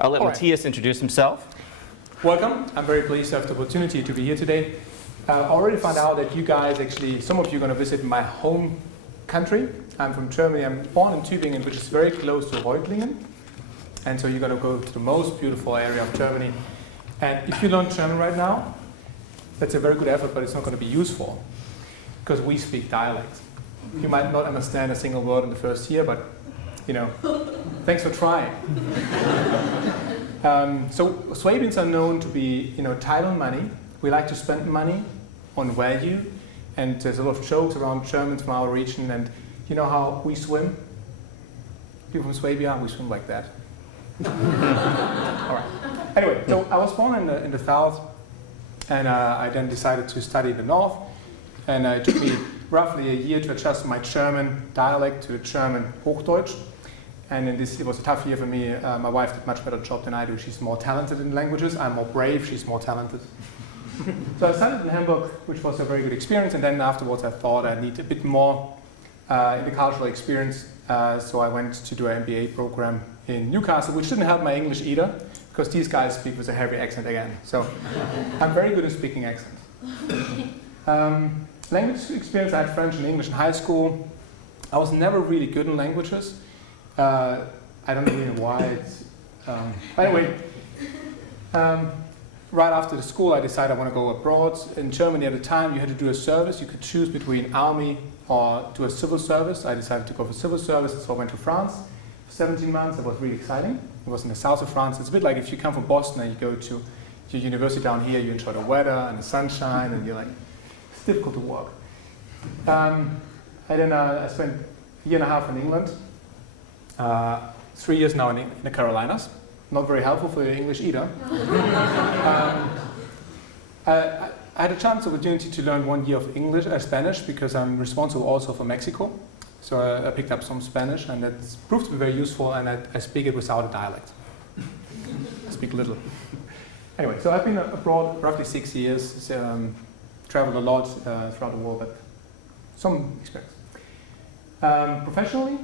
I'll let Matthias introduce himself. Welcome. I'm very pleased to have the opportunity to be here today. I already found out that you guys actually, some of you are going to visit my home country. I'm from Germany. I'm born in Tübingen, which is very close to Reutlingen. And so you're going to go to the most beautiful area of Germany. And if you learn German right now, that's a very good effort, but it's not going to be useful because we speak dialect. You might not understand a single word in the first year, but you know, thanks for trying. So Swabians are known to be, tight on money. We like to spend money on value, and there's a lot of jokes around Germans from our region. And you know how we swim? People from Swabia, we swim like that. All right. Anyway, so I was born in the south, and I then decided to study in the north. And it took me roughly a year to adjust my German dialect to the German Hochdeutsch. And it was a tough year for me. My wife did a much better job than I do. She's more talented in languages. I'm more brave. She's more talented. So I studied in Hamburg, which was a very good experience. And then afterwards, I thought I need a bit more intercultural experience. So I went to do an MBA program in Newcastle, which didn't help my English either, because these guys speak with a heavy accent again. So I'm very good at speaking accents. Language experience, I had French and English in high school. I was never really good in languages. I don't really know why. Anyway, right after the school, I decided I want to go abroad. In Germany at the time, you had to do a service. You could choose between army or do a civil service. I decided to go for civil service, so I went to France for 17 months. It was really exciting. It was in the south of France. It's a bit like if you come from Boston and you go to your university down here, you enjoy the weather and the sunshine, and you're like, it's difficult to work. I spent a year and a half in England. 3 years now in the Carolinas. Not very helpful for your English either. I had a chance, opportunity to learn 1 year of Spanish, because I'm responsible also for Mexico. So I picked up some Spanish, and that's proved to be very useful, and I speak it without a dialect. I speak little. Anyway, so I've been abroad roughly 6 years, traveled a lot throughout the world, but some experience. Professionally,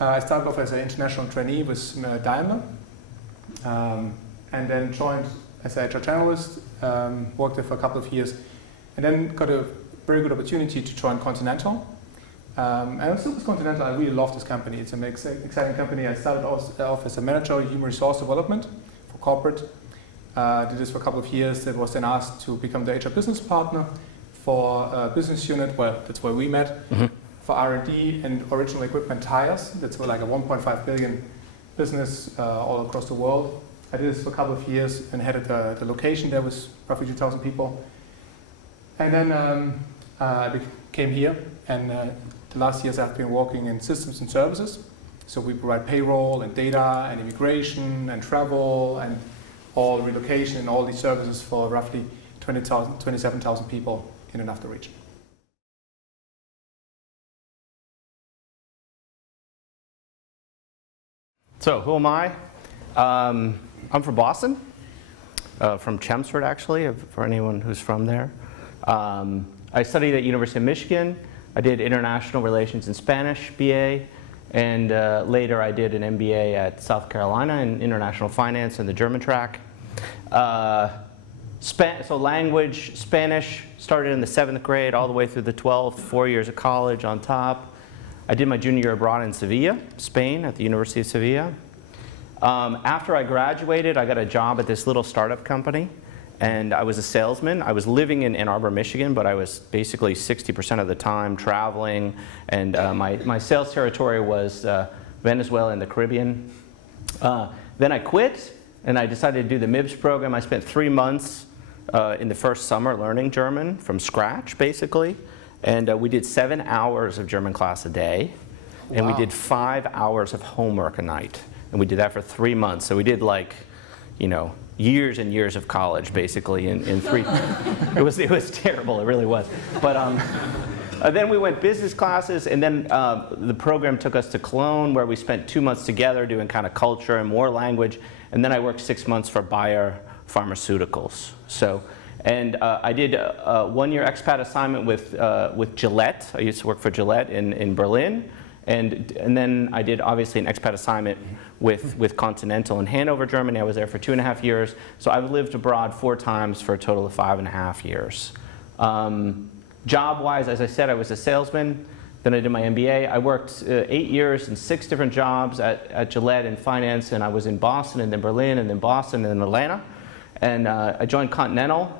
I started off as an international trainee with Daimler, and then joined as an HR analyst, worked there for a couple of years, and then got a very good opportunity to join Continental. And I was still with Continental. I really love this company. It's an exciting company. I started off as a manager of human resource development for corporate. Did this for a couple of years. Then was then asked to become the HR business partner for a business unit. Well, that's where we met. Mm-hmm. For R&D and original equipment tires. That's like a 1.5 billion business all across the world. I did this for a couple of years and headed the location there with roughly 2,000 people. And then I came here, and the last years I've been working in systems and services. So we provide payroll and data and immigration and travel and all relocation and all these services for roughly 27,000 people in the NAFTA region. So who am I? I'm from Boston, from Chelmsford actually, for anyone who's from there. I studied at University of Michigan. I did International Relations and Spanish BA, and later I did an MBA at South Carolina in International Finance and the German track. So language, Spanish, started in the 7th grade all the way through the 12th, 4 years of college on top. I did my junior year abroad in Sevilla, Spain, at the University of Sevilla. After I graduated, I got a job at this little startup company, and I was a salesman. I was living in Ann Arbor, Michigan, but I was basically 60% of the time traveling, and my sales territory was Venezuela and the Caribbean. Then I quit, and I decided to do the MIBS program. I spent 3 months in the first summer learning German from scratch, basically. And we did 7 hours of German class a day, and we did 5 hours of homework a night. And we did that for 3 months. So we did years and years of college, basically, in 3. It was terrible, it really was. But then we went business classes, and then the program took us to Cologne, where we spent 2 months together doing kind of culture and more language. And then I worked 6 months for Bayer Pharmaceuticals. And I did a 1-year expat assignment with Gillette. I used to work for Gillette in Berlin. And then I did obviously an expat assignment with Continental in Hanover, Germany. I was there for 2.5 years. So I've lived abroad 4 times for a total of 5.5 years. Job-wise, as I said, I was a salesman. Then I did my MBA. I worked 8 years in 6 different jobs at Gillette in finance, and I was in Boston, and then Berlin, and then Boston, and then Atlanta. And I joined Continental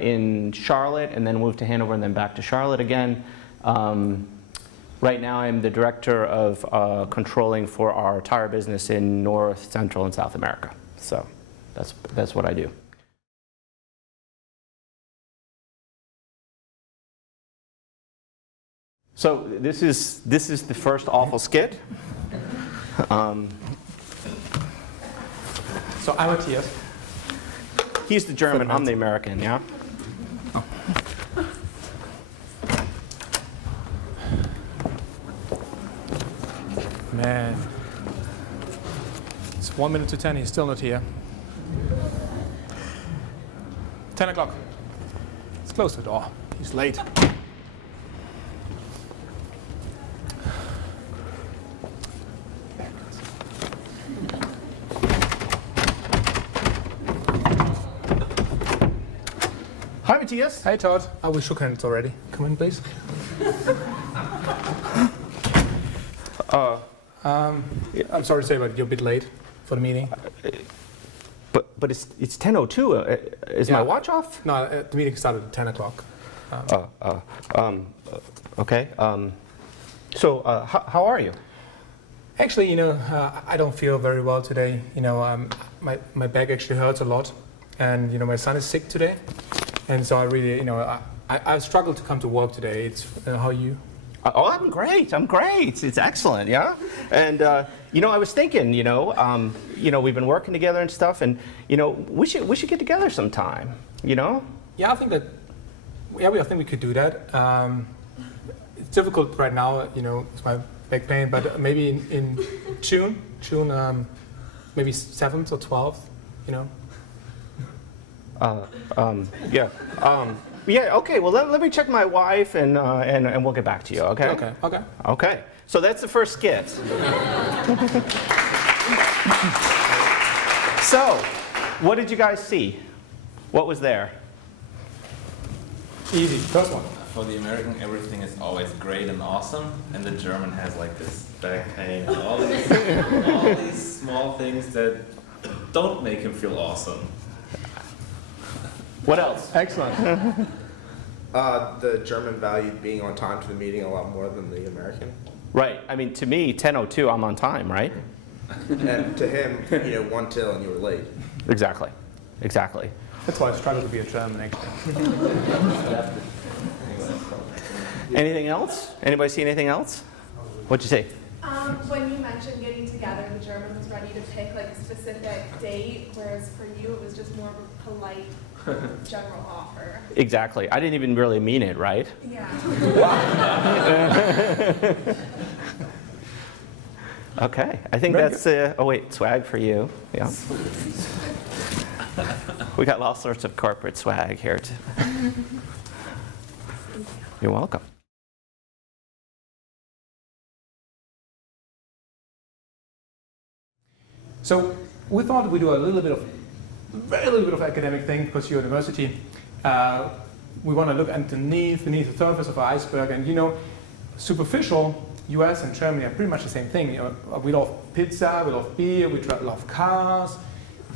in Charlotte, and then moved to Hanover, and then back to Charlotte again. Right now, I'm the director of controlling for our tire business in North, Central, and South America. So that's what I do. So this is the first awful skit. So I'm Matthias. He's the German, I'm the American, yeah? Oh. Man. It's 1 minute to 10, he's still not here. 10 o'clock. Let's close the door. He's late. Hi, Matthias. Hey, Todd. Oh, we shook hands already. Come in, please. I'm sorry to say, but you're a bit late for the meeting. But it's 10:02. Is my watch off? No, the meeting started at 10 o'clock. Okay. So how are you? Actually, I don't feel very well today. My back actually hurts a lot, and my son is sick today, and so I really, I struggle to come to work today. It's how are you? Oh, I'm great. It's excellent, yeah. And I was thinking, we've been working together and stuff, and we should get together sometime, Yeah, I think that. Yeah, I think we could do that. It's difficult right now, it's my back pain, but maybe in June, maybe 7th or 12th, Yeah. Yeah. Okay. Well, let me check my wife, and we'll get back to you. Okay. Okay. Okay. So that's the first skit. So, what did you guys see? What was there? Easy. First one. For the American, everything is always great and awesome, and the German has like this back pain, and all these small things that don't make him feel awesome. What else? Excellent. The German valued being on time to the meeting a lot more than the American. Right. I mean, to me, 10:02, I'm on time, right? And to him, 1 till and you were late. Exactly. That's why I struggle to be a German, actually. Anything else? Anybody see anything else? What'd you say? When you mentioned getting together, the German was ready to pick like a specific date, whereas for you it was just more of a polite general offer. Exactly. I didn't even really mean it, right? Yeah. Okay. I think that's. Oh wait, swag for you. Yeah. We got all sorts of corporate swag here too. You're welcome. So we thought we'd do a very little bit of academic thing because you're a university. We want to look beneath the surface of our iceberg, and superficial, US and Germany are pretty much the same thing. We love pizza, we love beer, we love cars,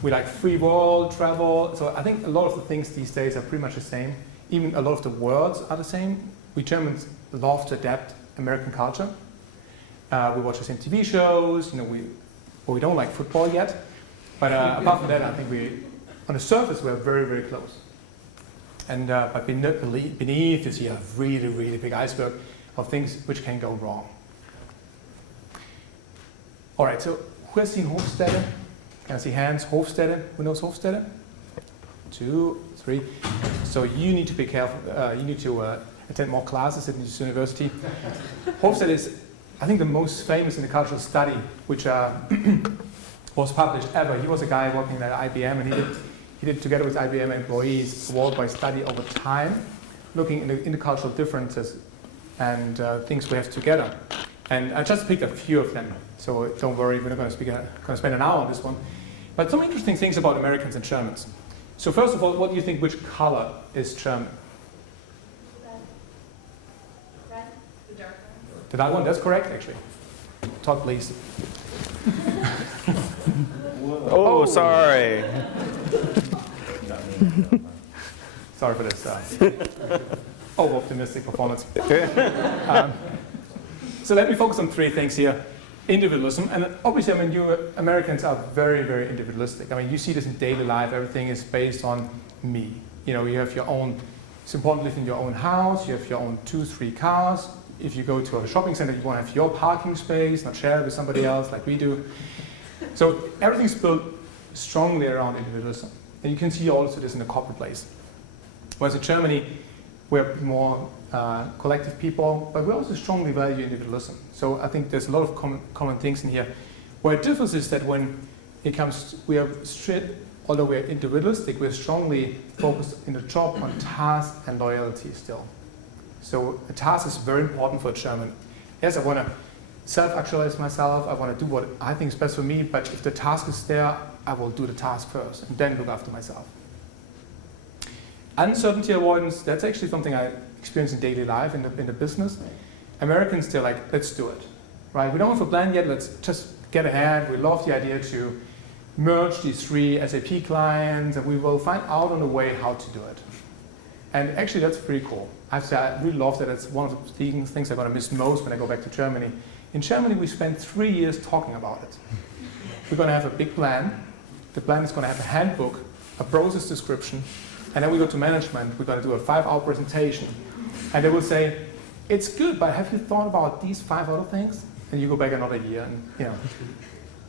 we like free world travel. So I think a lot of the things these days are pretty much the same. Even a lot of the words are the same. We Germans love to adapt American culture. We watch the same TV shows. We don't like football yet, but apart from that, I think on the surface, we're very, very close. And but beneath, you see a really, really big iceberg of things which can go wrong. All right, so who has seen Hofstede? Can I see hands? Hofstede, who knows Hofstede? 2, 3. So you need to be careful. You need to attend more classes at this university. Hofstede is, I think, the most famous in the cultural study, which was published ever. He was a guy working at IBM, and he did together with IBM employees a worldwide study over time, looking in the cultural differences and things we have together. And I just picked a few of them, so don't worry, we're not going to spend an hour on this one. But some interesting things about Americans and Germans. So first of all, what do you think, which color is German? Red, the dark one. The dark one, that's correct, actually. Todd, please. Oh, sorry. Sorry for this over-optimistic performance. So let me focus on three things here. Individualism, and obviously, I mean, you Americans are very, very individualistic. I mean, you see this in daily life. Everything is based on me. You know, you have your own, it's important to live in your own house, you have your own 2-3 cars. If you go to a shopping center, you want to have your parking space, not share it with somebody else like we do. So everything's built strongly around individualism. And you can see also this in the corporate place. Whereas in Germany, we're more collective people, but we also strongly value individualism. So I think there's a lot of common things in here. Where it differs is that when it comes, we are although we're individualistic, we're strongly focused in the job on task and loyalty still. So a task is very important for a German. Yes, I want to self-actualize myself, I want to do what I think is best for me, but if the task is there, I will do the task first and then look after myself. Uncertainty avoidance, that's actually something I experience in daily life, in the business. Americans, they're like, let's do it, right? We don't have a plan yet, let's just get ahead. We love the idea to merge these 3 SAP clients, and we will find out on the way how to do it. And actually, that's pretty cool. I have to say, I really love that. It's one of the things I'm going to miss most when I go back to Germany. In Germany, we spent 3 years talking about it. We're going to have a big plan. The plan is going to have a handbook, a process description, and then we go to management. We're going to do a 5-hour presentation. And they will say, it's good, but have you thought about these 5 other things? And you go back another year. And, you know.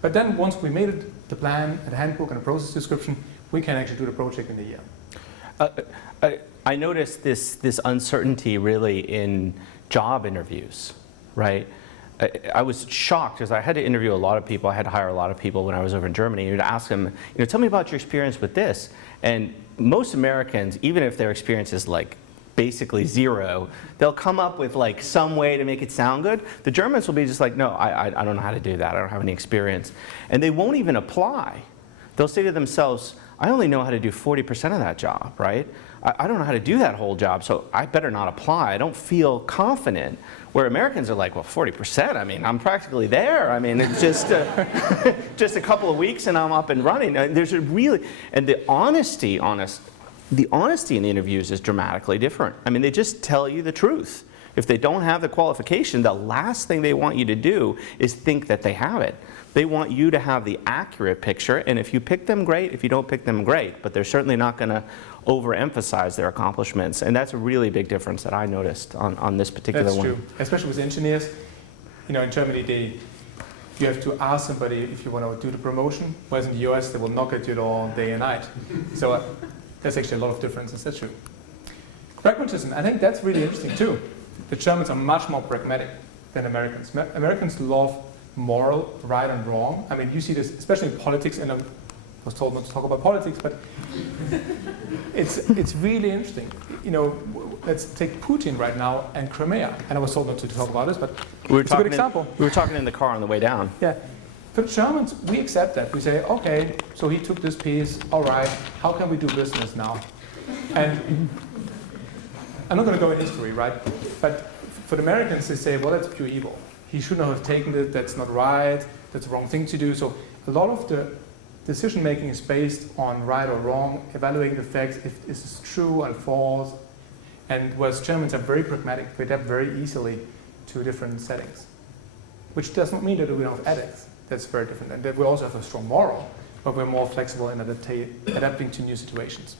But then once we made it, the plan, and the handbook, and the process description, we can actually do the project in a year. I noticed this uncertainty really in job interviews, right? I was shocked because I had to interview a lot of people. I had to hire a lot of people when I was over in Germany. And to ask them, tell me about your experience with this. And most Americans, even if their experience is like basically 0, they'll come up with like some way to make it sound good. The Germans will be just like, no, I don't know how to do that. I don't have any experience. And they won't even apply. They'll say to themselves, I only know how to do 40% of that job, right? I don't know how to do that whole job, so I better not apply. I don't feel confident. Where Americans are like, well, 40%, I mean, I'm practically there. I mean, it's just a couple of weeks and I'm up and running. There's a really, and the honesty in the interviews is dramatically different. I mean, they just tell you the truth. If they don't have the qualification, the last thing they want you to do is think that they have it. They want you to have the accurate picture, and if you pick them, great. If you don't pick them, great. But they're certainly not going to overemphasize their accomplishments, and that's a really big difference that I noticed on this particular one. That's true, especially with engineers. In Germany, you have to ask somebody if you want to do the promotion, whereas in the US, they will knock at your door day and night. So there's actually a lot of differences, that's true. Pragmatism, I think that's really interesting too. The Germans are much more pragmatic than Americans. Americans love moral, right and wrong. I mean, you see this, especially in politics, and I was told not to talk about politics, but it's really interesting. Let's take Putin right now and Crimea. And I was told not to talk about this, but it's a good example. We were talking in the car on the way down. Yeah. For the Germans, we accept that. We say, okay, so he took this piece, all right, how can we do business now? And I'm not going to go in history, right? But for the Americans, they say, well, that's pure evil. He shouldn't have taken it, that's not right, that's the wrong thing to do. So a lot of the decision making is based on right or wrong, evaluating the facts, if this is true and false. And whereas Germans are very pragmatic, they adapt very easily to different settings. Which does not mean that we don't have ethics. That's very different. And that we also have a strong moral, but we're more flexible in adapting to new situations.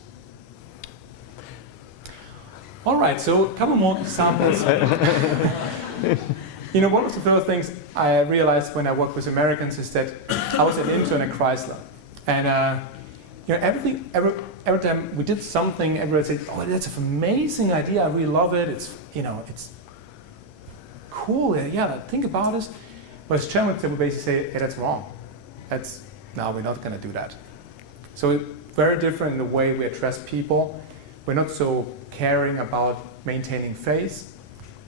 All right, so a couple more examples. One of the first things I realized when I worked with Americans is that I was an intern at Chrysler. And every time we did something, everybody said, oh, that's an amazing idea, I really love it, it's cool, yeah, think about it. Whereas Germans would basically say, hey, that's wrong. No, we're not going to do that. So it's very different in the way we address people. We're not so caring about maintaining face.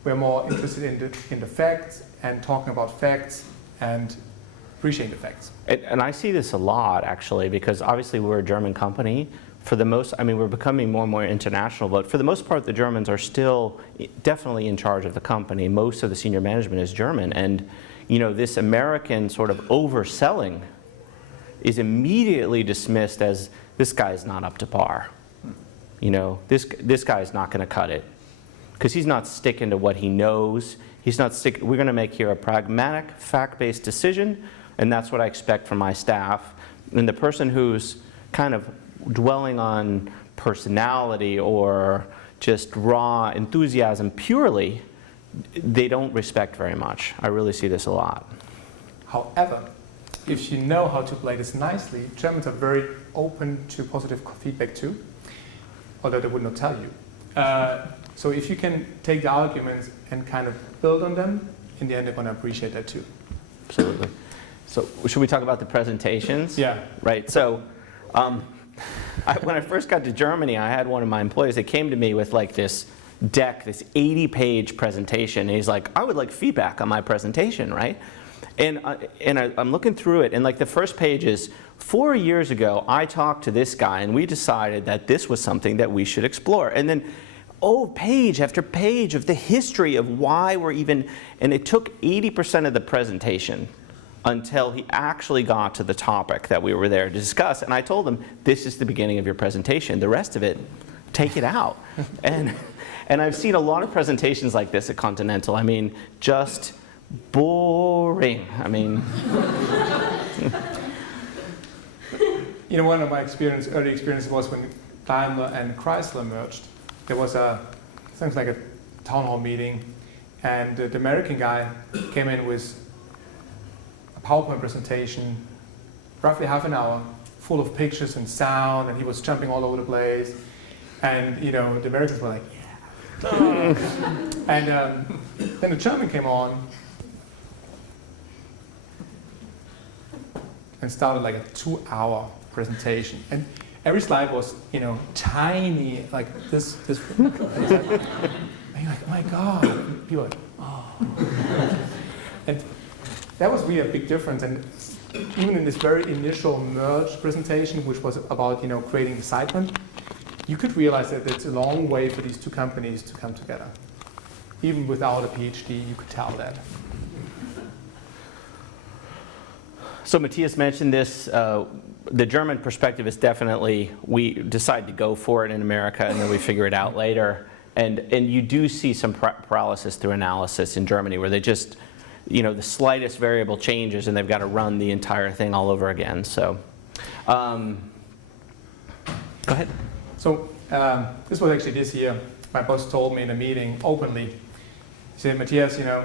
We're more interested in the facts and talking about facts and appreciating the facts. And I see this a lot, actually, because obviously we're a German company. For the most, I mean, we're becoming more and more international, but for the most part, the Germans are still definitely in charge of the company. Most of the senior management is German. And, you know, this American sort of overselling is immediately dismissed as, this guy's not up to par. You know, this guy's not going to cut it. Because he's not sticking to what he knows. He's not we're going to make here a pragmatic, fact-based decision, and that's what I expect from my staff. And the person who's kind of dwelling on personality or just raw enthusiasm purely, they don't respect very much. I really see this a lot. However, if you know how to play this nicely, Germans are very open to positive feedback too, although they would not tell you. So if you can take the arguments and kind of build on them, in the end they're going to appreciate that too. Absolutely. So should we talk about the presentations? Yeah. Right. So when I first got to Germany, I had one of my employees that came to me with like this deck, this 80-page presentation. And he's like, I would like feedback on my presentation, right? And I'm looking through it, and like the first page is, 4 years ago, I talked to this guy, and we decided that this was something that we should explore. And then, page after page of the history of why we're even, and it took 80% of the presentation until he actually got to the topic that we were there to discuss. And I told him, this is the beginning of your presentation. The rest of it, take it out. And I've seen a lot of presentations like this at Continental. I mean, just boring. I mean. You know, one of my early experiences was when Daimler and Chrysler merged. There was something like a town hall meeting, and the American guy came in with a PowerPoint presentation, roughly half an hour, full of pictures and sound, and he was jumping all over the place. And you know, the Americans were like, yeah. And then the German came on and started like a 2-hour presentation. And every slide was, you know, tiny, like this. And you're like, oh my God. And people were like, oh. And that was really a big difference. And even in this very initial merge presentation, which was about, you know, creating excitement, you could realize that it's a long way for these two companies to come together. Even without a PhD, you could tell that. So Matthias mentioned this. The German perspective is definitely, we decide to go for it in America and then we figure it out later. And you do see some paralysis through analysis in Germany where they just, you know, the slightest variable changes and they've got to run the entire thing all over again. So, go ahead. So this was actually this year. My boss told me in a meeting openly. He said, Matthias, you know,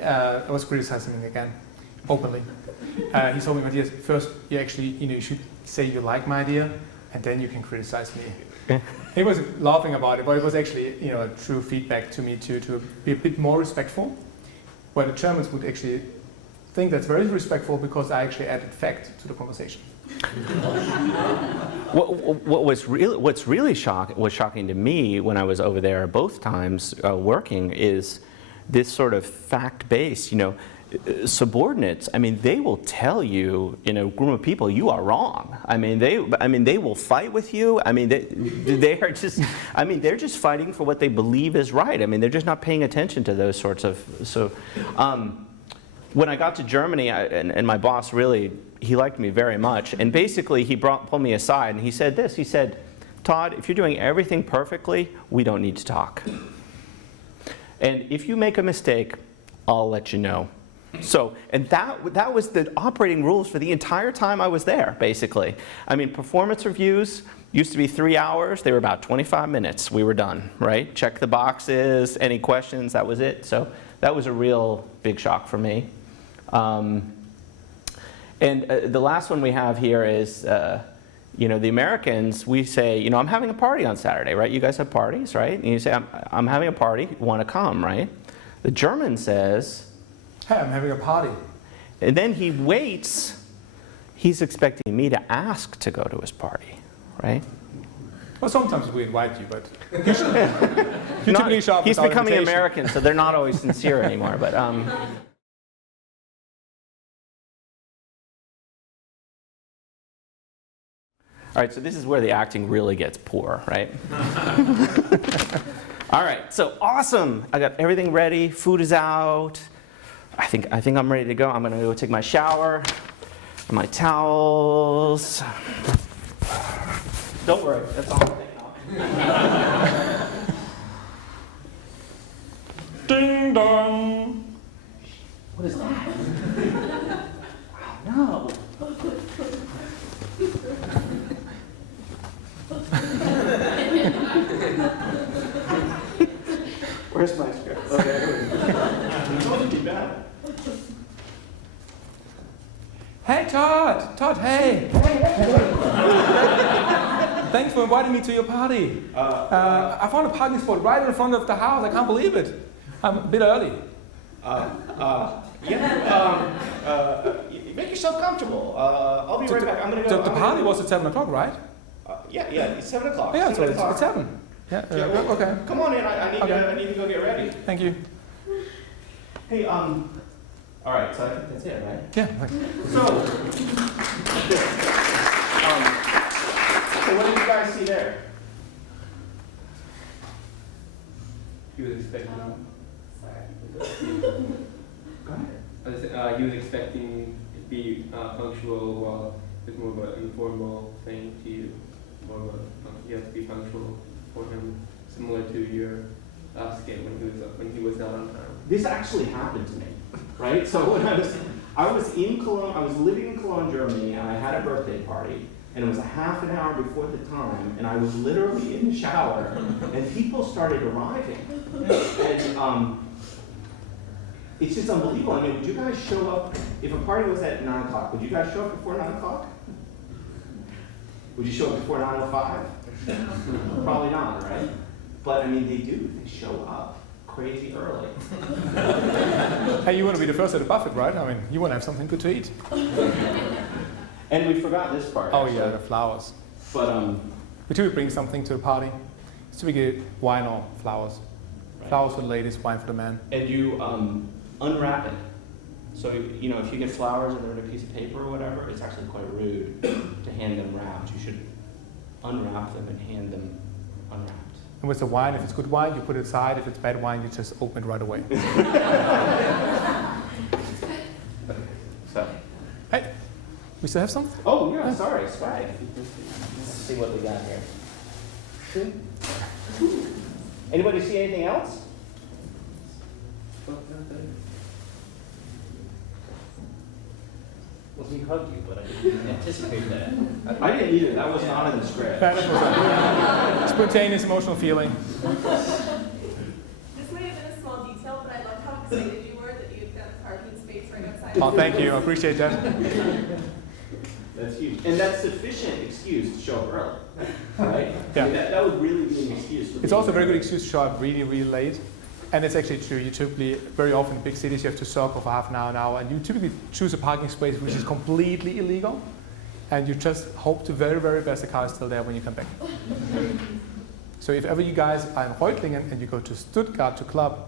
I was criticizing him again, openly. He told me, Matthias, first you actually, you know, you should say you like my idea, and then you can criticize me. He was laughing about it, but it was actually, you know, a true feedback to me to be a bit more respectful. Where the Germans would actually think that's very respectful because I actually added fact to the conversation. What's really shocking to me when I was over there both times working is this sort of fact-based, you know, subordinates. I mean, they will tell you in a group of people, you are wrong. I mean, they will fight with you. I mean, they are just. I mean, they're just fighting for what they believe is right. I mean, they're just not paying attention to those sorts of. So, when I got to Germany, and my boss really, he liked me very much. And basically, he pulled me aside and he said this. He said, Todd, if you're doing everything perfectly, we don't need to talk. And if you make a mistake, I'll let you know. So, and that was the operating rules for the entire time I was there, basically. I mean, performance reviews used to be 3 hours. They were about 25 minutes. We were done, right? Check the boxes, any questions, that was it. So that was a real big shock for me. And the last one we have here is, you know, the Americans, we say, you know, I'm having a party on Saturday, right? You guys have parties, right? And you say, I'm having a party, want to come, right? The German says, hey, I'm having a party. And then he waits. He's expecting me to ask to go to his party, right? Well, sometimes we invite you, but you typically show up He's without becoming invitation. American, so they're not always sincere anymore. But all right, so this is where the acting really gets poor, right? All right, so awesome. I got everything ready. Food is out. I think I'm ready to go. I'm gonna go take my shower, my towels. Don't worry, that's all I'm taking off. Ding dong. What is that? Oh, no. Where's my script? Okay. Don't be bad. Hey, Todd! Todd, hey! Thanks for inviting me to your party. I found a parking spot right in front of the house. I can't believe it. I'm a bit early. Make yourself comfortable. I'll be right back. I'm gonna go. The party was at 7 o'clock, right? Yeah, it's 7 o'clock. Oh, yeah, so 7 it's o'clock. 7. Yeah, okay. Come on in. I Okay. need to go get ready. Thank you. Hey, all right. So I think that's it, right? Yeah, thanks. So what did you guys see there? You was expecting. Go ahead. He was expecting to be punctual, while it's more of an informal thing to you. More of a you have to be punctual for him, similar to your Skit when he was not on time. This actually happened to me, right? So when I was in Cologne, I was living in Cologne, Germany, and I had a birthday party, and it was a half an hour before the time, and I was literally in the shower, and people started arriving, and it's just unbelievable. I mean, would you guys show up if a party was at 9 o'clock? Would you guys show up before 9 o'clock? Would you show up before 9:05? Probably not, right? But I mean, they do. They show up crazy early. Hey, you want to be the first at the buffet, right? I mean, you want to have something good to eat. And we forgot this part. Oh actually. yeah, the flowers. But We typically bring something to the party. It's typically wine or flowers. Right. Flowers for the ladies, wine for the men. and you unwrap it. So you know, if you get flowers and they're in a piece of paper or whatever, it's actually quite rude to hand them wrapped. You should unwrap them and hand them unwrapped. And with the wine, if it's good wine, you put it aside. If it's bad wine, you just open it right away. So. Hey, we still have some? Oh yeah, sorry, swag. Let's see what we got here. Anybody see anything else? Well, he hugged you, but I didn't anticipate that. I didn't either. That was not in the script. That was a spontaneous emotional feeling. This might have been a small detail, but I loved how excited you were that you had got a parking space right outside. Oh, thank you. I appreciate that. That's huge. And that's sufficient excuse to show up early, right? Yeah. That would really be an excuse. For It's also a very good excuse to show up really, really late. And it's actually true. You typically, very often in big cities, you have to circle for half an hour, and you typically choose a parking space which is completely illegal, and you just hope to very, very best the car is still there when you come back. So if ever you guys are in Reutlingen and you go to Stuttgart to club,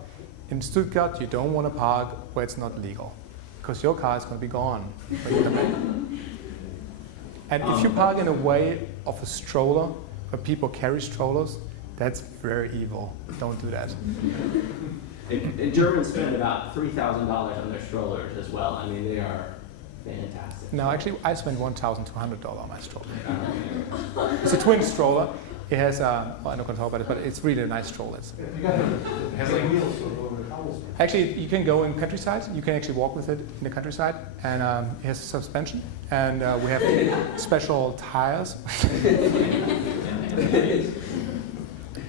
in Stuttgart you don't want to park where it's not legal, because your car is going to be gone when you come back. And if you park in a way of a stroller, where people carry strollers, that's very evil. Don't do that. And Germans spend about $3,000 on their strollers as well. I mean, they are fantastic. No, actually, I spent $1,200 on my stroller. It's a twin stroller. It has, well, I'm not going to talk about it, but it's really a nice stroller. It has like wheels. actually, you can go in countryside. You can actually walk with it in the countryside, and it has suspension. And we have special tires.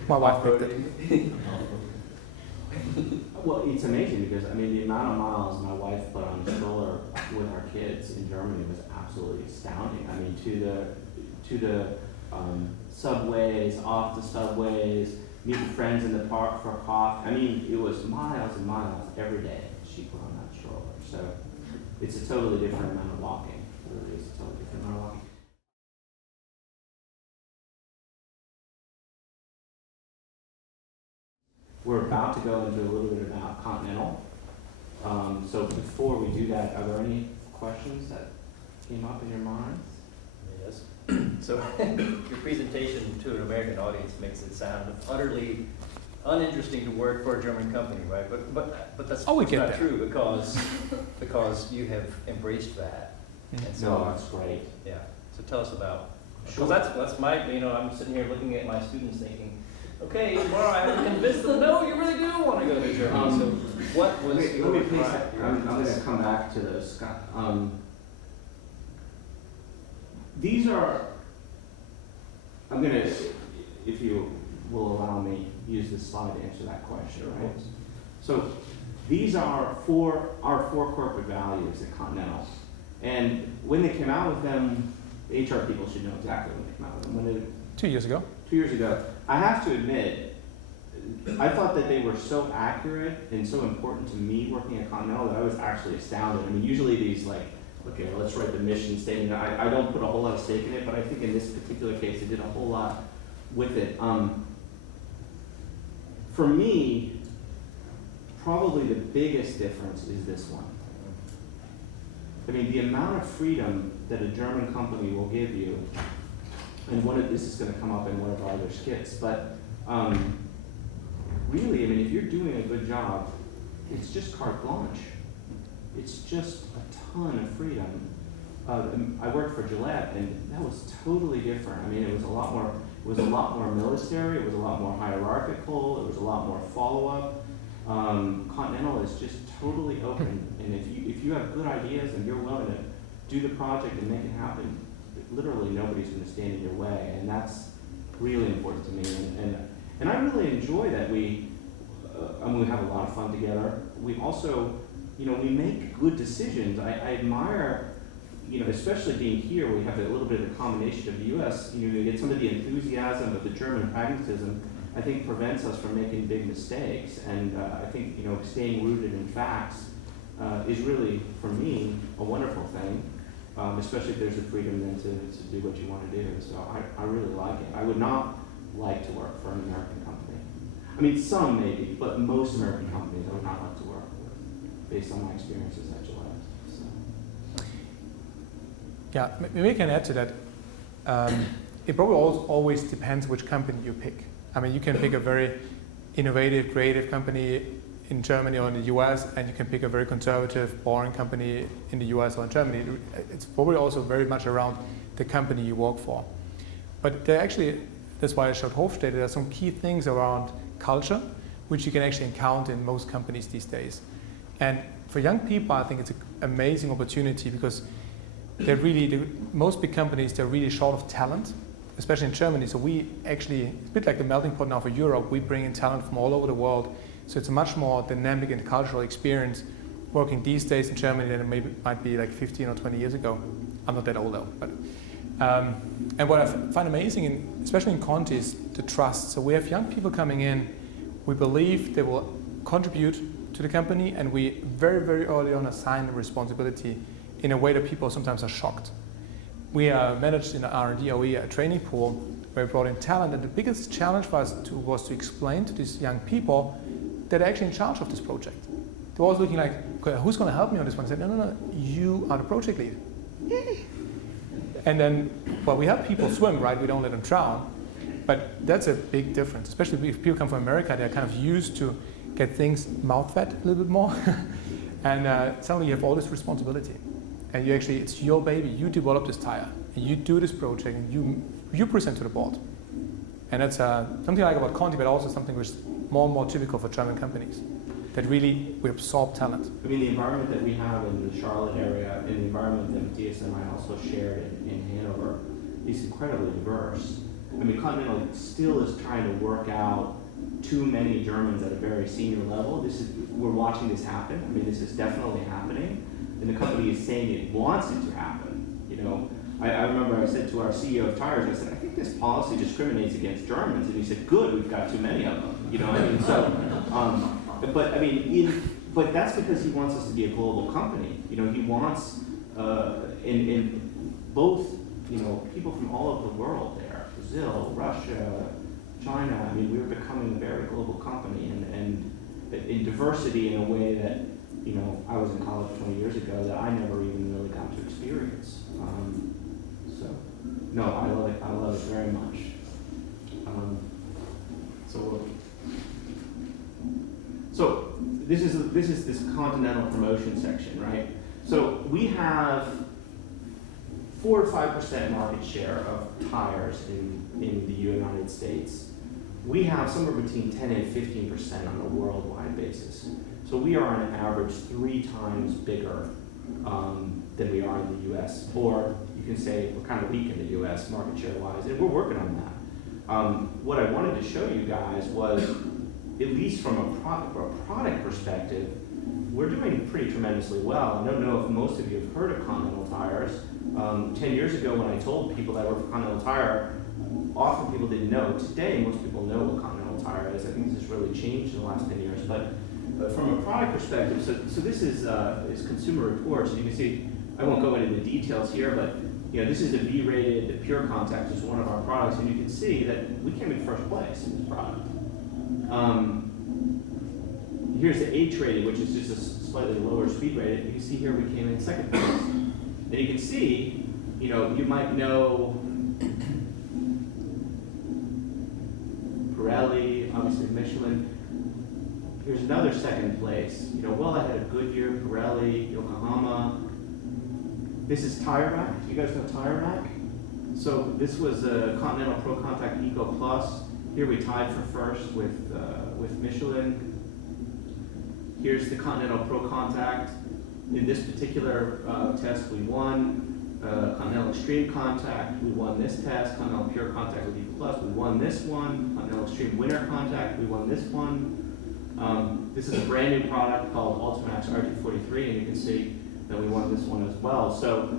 My wife picked it. Well, it's amazing because, I mean, the amount of miles my wife put on the stroller with our kids in Germany was absolutely astounding. I mean, to the subways, off the subways, meeting friends in the park for coffee. I mean, it was miles and miles every day she put on that stroller. So it's a totally different amount of walking. It really is a totally different amount of walking. we're about to go into a little bit about Continental. So before we do that, are there any questions that came up in your minds? Yes. So your presentation to an American audience makes it sound utterly uninteresting to work for a German company, right? But that's Oh, we that's get not there. true because you have embraced that. And so, No, that's great. yeah. So tell us about. Sure. Because that's my, I'm sitting here looking at my students thinking, okay, tomorrow I have to convince them, no, you really do want to go to Germany. So what was Let your me please, drive, your I'm going impetus? to come back to this, Scott. These are, I'm going to, if you will allow me, use this slide to answer that question, right? So these are our four corporate values at Continental. And when they came out with them, the HR people should know exactly when they came out with them. When they, 2 years ago. 2 years ago, I have to admit, I thought that they were so accurate and so important to me working at Continental that I was actually astounded. I mean, usually these like, okay, let's write the mission statement. I don't put a whole lot of stake in it, but I think in this particular case, they did a whole lot with it. For me, probably the biggest difference is this one. I mean, the amount of freedom that a German company will give you, and this is going to come up in one of our other skits, but really, I mean, if you're doing a good job, it's just carte blanche. It's just a ton of freedom. I worked for Gillette, and that was totally different. I mean, it was a lot more military. It was a lot more hierarchical. It was a lot more follow-up. Continental is just totally open, and if you have good ideas and you're willing to do the project and make it happen, literally nobody's going to stand in your way, and that's really important to me. And I really enjoy that we have a lot of fun together. We also, we make good decisions. I admire, especially being here, we have a little bit of a combination of the U.S. You get some of the enthusiasm of the German pragmatism. I think prevents us from making big mistakes, and I think staying rooted in facts is really, for me, a wonderful thing. Especially if there's the freedom then to do what you want to do. So I really like it. I would not like to work for an American company. I mean, some maybe, but most American companies I would not like to work with, based on my experiences at Gillette. So. Yeah, maybe I can add to that. It probably always depends which company you pick. I mean, you can pick a very innovative, creative company in Germany or in the US, and you can pick a very conservative, boring company in the US or in Germany. It's probably also very much around the company you work for. But that's why I showed Hofstede, there are some key things around culture, which you can actually encounter in most companies these days. And for young people, I think it's an amazing opportunity because most big companies, they're really short of talent, especially in Germany. So we actually, it's a bit like the melting pot now for Europe, we bring in talent from all over the world. So it's a much more dynamic and cultural experience working these days in Germany than it might be like 15 or 20 years ago. I'm not that old though. But, and what I find amazing, especially in Conti, is the trust. So we have young people coming in, we believe they will contribute to the company, and we very, very early on assign the responsibility in a way that people sometimes are shocked. We managed in R&D OE a training pool where we brought in talent, and the biggest challenge for us was to explain to these young people that are actually in charge of this project. They were always looking like, okay, who's going to help me on this one? I said, no, you are the project lead. And then, well, we help people swim, right? We don't let them drown. But that's a big difference, especially if people come from America, they're kind of used to get things mouth-fed a little bit more. And suddenly you have all this responsibility. And it's your baby. You develop this tire, and you do this project, and you present to the board. And that's something I like about Conti, but also something which is more and more typical for German companies, that really we absorb talent. I mean, the environment that we have in the Charlotte area, and the environment that Matthias and I also shared in Hanover, is incredibly diverse. I mean, Continental still is trying to work out too many Germans at a very senior level. We're watching this happen. I mean, this is definitely happening, and the company is saying it wants it to happen. I remember I said to our CEO of Tires, I said, I think this policy discriminates against Germans, and he said, good, we've got too many of them. So, but that's because he wants us to be a global company. He wants in both people from all over the world there, Brazil, Russia, China, I mean, we were becoming a very global company, and in diversity in a way that, you know, I was in college 20 years ago that I never even really got to experience. So, no, I love it very much. So this is this Continental promotion section, right? So we have 4 to 5% market share of tires in the United States. We have somewhere between 10 and 15% on a worldwide basis. So we are on an average 3 times bigger than we are in the U.S. Or you can say we're kind of weak in the U.S. market share wise, and we're working on that. What I wanted to show you guys was, at least from a product perspective, we're doing pretty tremendously well. I don't know if most of you have heard of Continental Tires. 10 years ago when I told people that I worked for Continental Tire, often people didn't know. Today, most people know what Continental Tire is. I think this has really changed in the last 10 years. But from a product perspective, so this is Consumer Reports. You can see, I won't go into the details here, but you know, this is a V-rated pure contact, which is one of our products, and you can see that we came in first place in this product. Here's the H-rated, which is just a slightly lower speed rated. You can see here we came in second place. And you can see, you know, you might know Pirelli, obviously Michelin. Here's another second place. You know, well ahead of Goodyear, Pirelli, Yokohama. This is Tire Rack. Do you guys know Tire Rack? So this was a Continental Pro Contact Eco Plus. Here we tied for first with Michelin. Here's the Continental Pro Contact. In this particular test, we won. Continental Extreme Contact, we won this test. Continental Pure Contact with Eco Plus, we won this one. Continental Extreme Winter Contact, we won this one. This is a brand new product called Ultimax RT43, and you can see that we won this one as well. So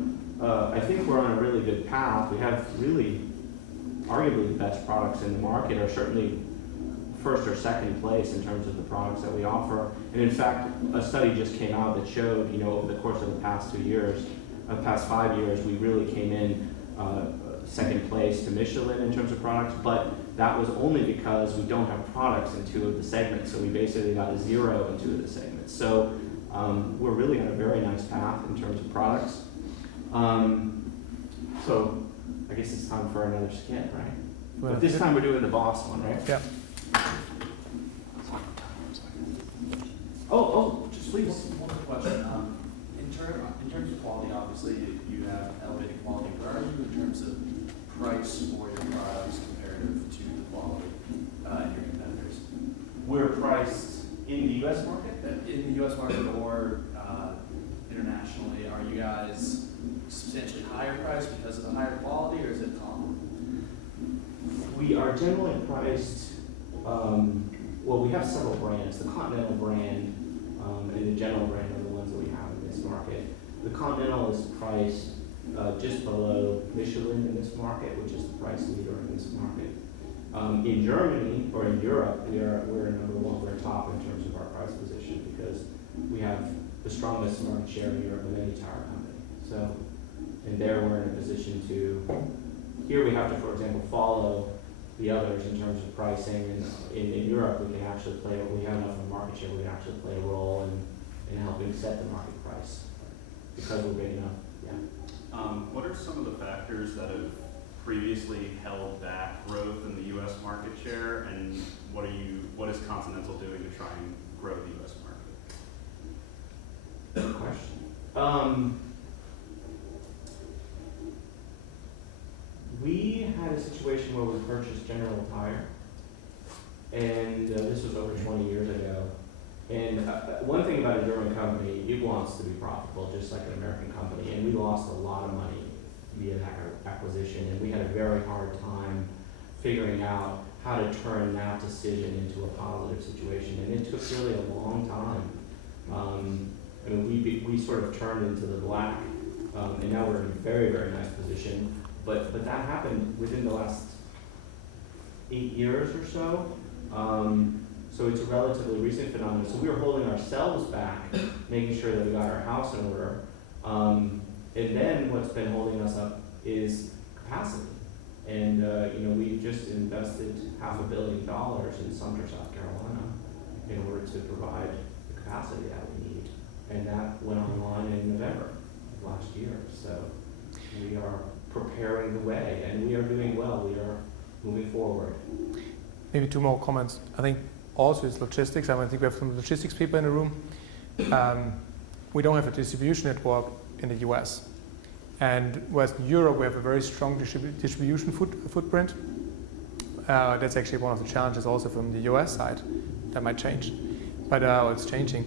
I think we're on a really good path. We have really, arguably the best products in the market, or certainly first or second place in terms of the products that we offer. And in fact, a study just came out that showed, you know, over the course of the past 2 years, past 5 years, we really came in second place to Michelin in terms of products, but that was only because we don't have products in 2 of the segments, so we basically got a 0 in 2 of the segments. So we're really on a very nice path in terms of products. So I guess it's time for another skit, right? But this time we're doing the boss one, right? Yep. Just please. One quick question. In terms of quality, obviously you have elevated quality. Where are you in terms of price for your products comparative to the quality in your competitors? We're priced in the U.S. market? In the U.S. market or internationally, are you guys substantially higher priced because of the higher quality, or is it common? We are generally priced, well, we have several brands. The Continental brand and the General brand are the ones that we have in this market. The Continental is priced just below Michelin in this market, which is the price leader in this market. In Germany, or in Europe, we're number 1, we're top in terms of our price position because we have the strongest market share in Europe of any tire company. So, and there we're in a position to, here we have to, for example, follow the others in terms of pricing, and in Europe we can actually play, we have enough of a market share, we can actually play a role in helping set the market price because we're big enough, yeah. What are some of the factors that have previously held back growth in the U.S. market share, and what is Continental doing to try and grow the U.S. market? Good question. We had a situation where we purchased General Tire, and this was over 20 years ago. And one thing about a German company, it wants to be profitable, just like an American company, and we lost a lot of money via that acquisition, and we had a very hard time figuring out how to turn that decision into a positive situation, and it took really a long time. I mean, we sort of turned into the black, and now we're in a very, very nice position. But that happened within the last 8 years or so. So it's a relatively recent phenomenon. So we were holding ourselves back, making sure that we got our house in order. And then what's been holding us up is capacity. And we just invested $500 million in Sumter, South Carolina, in order to provide the capacity that we need. And that went online in November of last year. So we are preparing the way, and we are doing well. We are moving forward. Maybe two more comments. I think also is logistics. I think we have some logistics people in the room. We don't have a distribution network in the US. And whereas in Europe we have a very strong distribution footprint. That's actually one of the challenges also from the US side. That might change, but it's changing.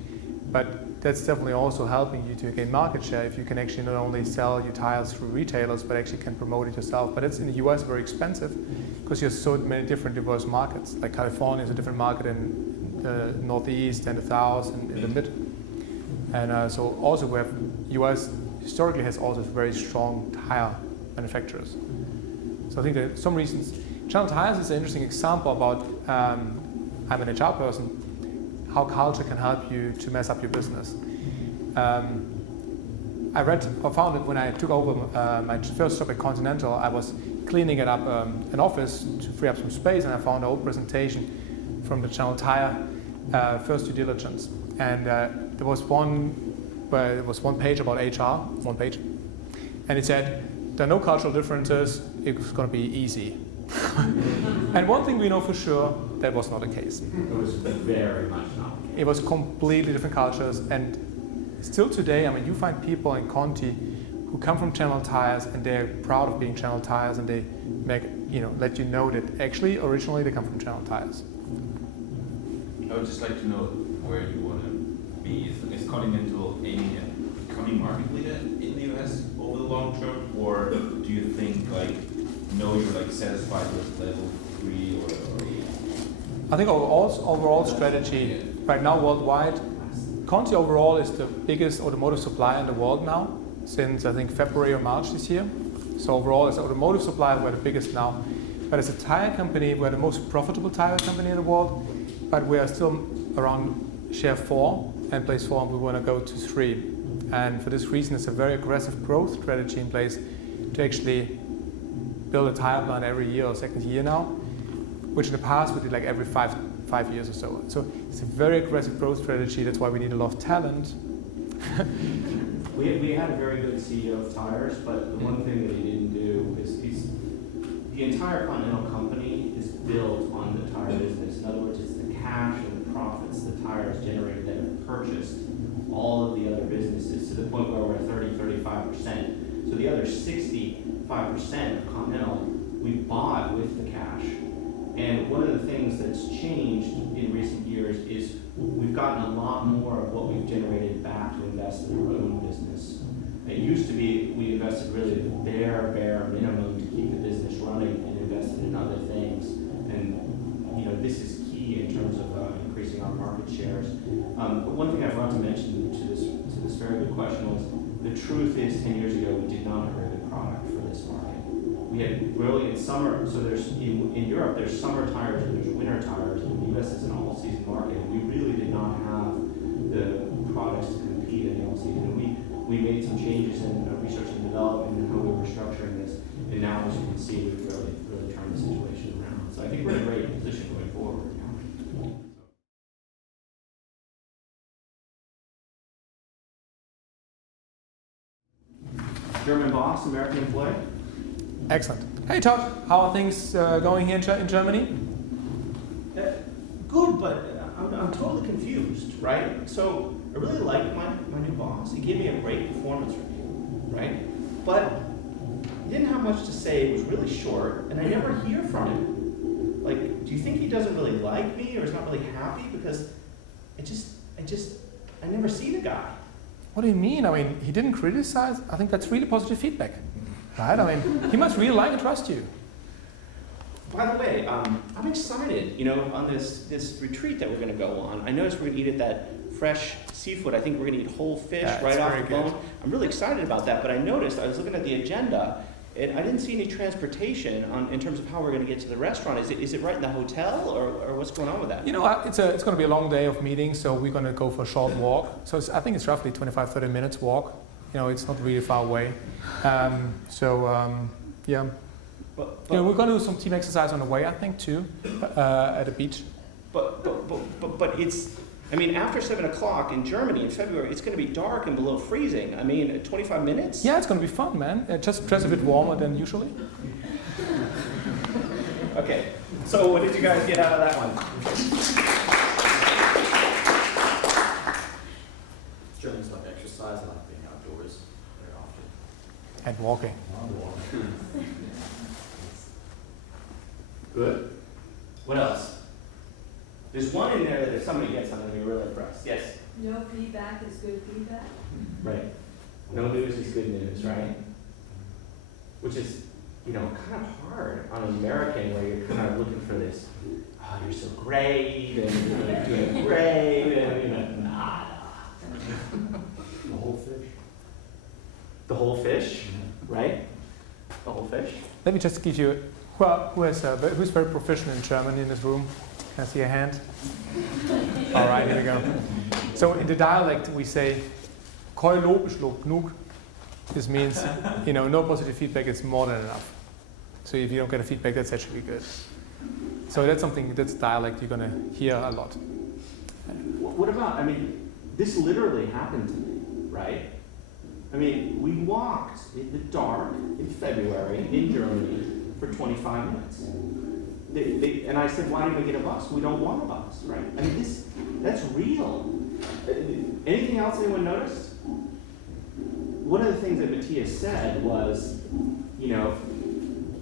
But that's definitely also helping you to gain market share if you can actually not only sell your tires through retailers, but actually can promote it yourself. But it's in the US very expensive because you have so many different diverse markets. Like California is a different market in the Northeast and the South and in the Mid. And so also we have US historically has also very strong tire manufacturers. So I think there are some reasons. Channel Tires is an interesting example about, I'm an HR person, how culture can help you to mess up your business. I found it when I took over my first job at Continental. I was cleaning it up an office to free up some space, and I found an old presentation from the Channel Tire first due diligence. And there was one page about HR, one page, and it said, there are no cultural differences, it's going to be easy. And one thing we know for sure, that was not the case. It was very much not the case. It was completely different cultures, and still today, I mean, you find people in Conti who come from Channel Tires and they're proud of being Channel Tires, and they let you know that actually originally they come from Channel Tires. I would just like to know where you want to be. Is Continental aiming at becoming market leader in the US over the long term, or do you think you're satisfied with level 3 or I think overall strategy right now worldwide, Conti overall is the biggest automotive supplier in the world now since I think February or March this year. So overall as an automotive supplier we're the biggest now. But as a tire company we're the most profitable tire company in the world, but we are still around share 4 and place 4, and we want to go to 3. And for this reason it's a very aggressive growth strategy in place to actually build a tire plant every year or second year now, which in the past we did like every five years or so. So it's a very aggressive growth strategy. That's why we need a lot of talent. We had a very good CEO of tires, but the one thing that he didn't do is the entire Continental company is built on the tire business. In other words, it's the cash and the profits the tires generated that have purchased all of the other businesses to the point where we're 35%. So the other 65% of Continental we bought with the cash. And one of the things that's changed in recent years is we've gotten a lot more of what we've generated back to invest in our own business. It used to be we invested really the bare minimum to keep the business running and invested in other things. And this is key in terms of increasing our market shares. But one thing I forgot to mention to this very good question was the truth is 10 years ago we did not have a very good product for this market. We had brilliant summer, so there's in Europe there's summer tires and there's winter tires. In the US it's an all-season market. We really did not have the products to compete in the all-season. We made some changes in research and development and how we were structuring this, and now as you can see we've really turned the situation around. So I think we're in a great position going forward. German boss, American employee. Excellent. Hey Todd, how are things going here in Germany? Good, but I'm totally confused, right? So I really like my new boss. He gave me a great performance review, right? But he didn't have much to say. It was really short, and I never hear from him. Like, do you think he doesn't really like me, or is not really happy? Because I never see the guy. What do you mean? I mean, he didn't criticize. I think that's really positive feedback, right? I mean, he must really like and trust you. By the way, I'm excited, on this retreat that we're going to go on. I noticed we're going to eat at that fresh seafood. I think we're going to eat whole fish right off the bone. I'm really excited about that, but I noticed, I was looking at the agenda, and I didn't see any transportation in terms of how we're going to get to the restaurant. Is it right in the hotel, or what's going on with that? It's going to be a long day of meetings, so we're going to go for a short walk. So I think it's roughly 25-30 minutes walk. It's not really far away. Yeah. Yeah, we're going to do some team exercise on the way, I think, too, at the beach. But it's, I mean, after 7 o'clock in Germany in February, it's going to be dark and below freezing. I mean, 25 minutes? Yeah, it's going to be fun, man. Just dress a bit warmer than usually. Okay, so what did you guys get out of that one? Germans like exercise and like being outdoors very often. And walking. Good. What else? There's one in there that if somebody gets, I'm going to be really impressed. Yes? No feedback is good feedback. Right. No news is good news, right? Which is, you know, kind of hard on an American where you're kind of looking for this, oh, you're so great, and you're doing great, and you're like, nah. The whole fish. The whole fish, right? The whole fish. Let me just give you, who's very proficient in German in this room? Can I see a hand? All right, here we go. So in the dialect, we say, "Kein Lob ist Lob genug." This means, you know, no positive feedback is more than enough. So if you don't get a feedback, that's actually good. So that's something, that's dialect you're going to hear a lot. What about, I mean, this literally happened to me, right? I mean, we walked in the dark in February in Germany for 25 minutes. And I said, why don't we get a bus? We don't want a bus, right? I mean, that's real. Anything else anyone noticed? One of the things that Matthias said was, you know,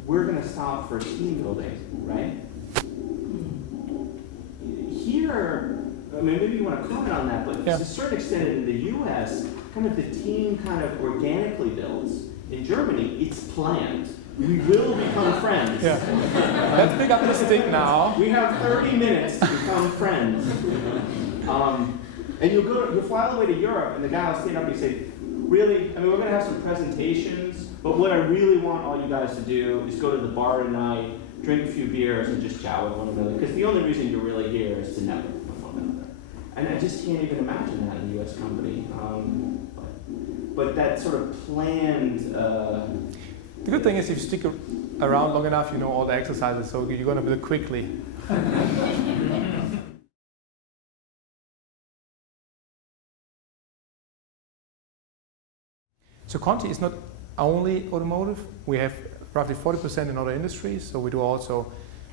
we're going to stop for team building, right? Here, I mean, maybe you want to comment on that, but to a certain extent in the US, kind of the team kind of organically builds. In Germany, it's planned. We will become friends. Yeah. Let's pick up the stick now. We have 30 minutes to become friends. And you'll fly all the way to Europe, and the guy will stand up and say, really, I mean, we're going to have some presentations, but what I really want all you guys to do is go to the bar tonight, drink a few beers, and just chat with one another. Because the only reason you're really here is to network with one another. And I just can't even imagine that in a U.S. company. But that sort of planned... The good thing is if you stick around long enough, you know all the exercises, so you're going to build quickly. So Conti is not only automotive. We have roughly 40% in other industries, so we do also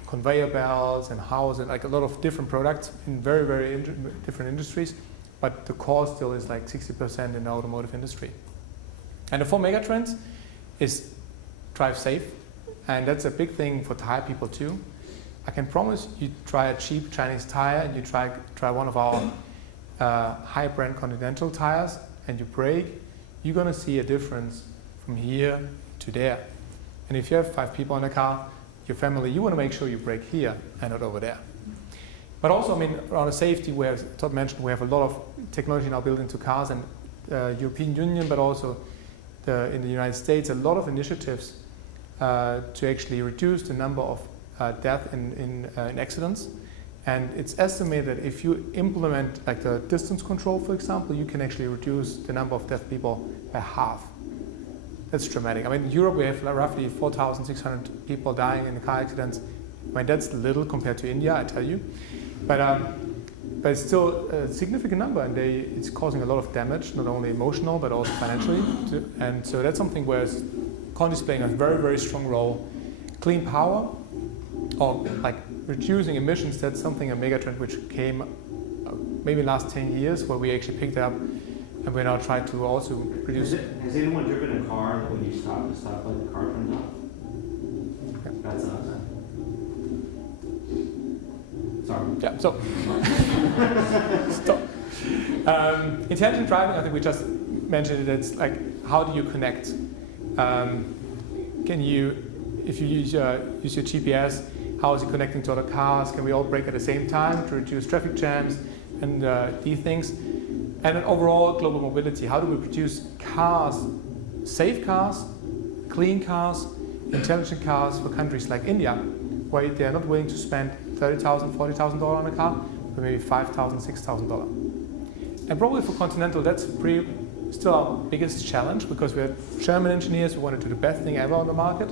conveyor belts and houses and like a lot of different products in very, very different industries, but the core still is like 60% in the automotive industry. And the 4 megatrends is drive safe, and that's a big thing for tire people too. I can promise you try a cheap Chinese tire and you try one of our high brand Continental tires and you brake, you're going to see a difference from here to there. And if you have 5 people in a car, your family, you want to make sure you brake here and not over there. But also, I mean, around the safety, as Todd mentioned, we have a lot of technology now built into cars, and European Union, but also in the United States, a lot of initiatives to actually reduce the number of death in accidents. And it's estimated that if you implement like the distance control, for example, you can actually reduce the number of deaf people by half. That's dramatic. I mean, in Europe, we have like roughly 4,600 people dying in car accidents. I mean, that's little compared to India, I tell you. But it's still a significant number, and it's causing a lot of damage, not only emotional, but also financially. And so that's something where Conti is playing a very, very strong role. Clean power, or like reducing emissions, that's something, a megatrend which came maybe last 10 years, where we actually picked it up, and we're now trying to also reduce it. Has anyone driven a car that when you stop at a stoplight, the car turns off? Yeah. That's us. Sorry. Yeah, so. Stop. Intelligent driving, I think we just mentioned it, it's like, how do you connect? If you use your GPS, how is it connecting to other cars? Can we all brake at the same time to reduce traffic jams and these things? And then overall global mobility, how do we produce cars, safe cars, clean cars, intelligent cars for countries like India, where they're not willing to spend $30,000, $40,000 on a car, but maybe $5,000, $6,000. And probably for Continental, that's still our biggest challenge, because we have German engineers who want to do the best thing ever on the market.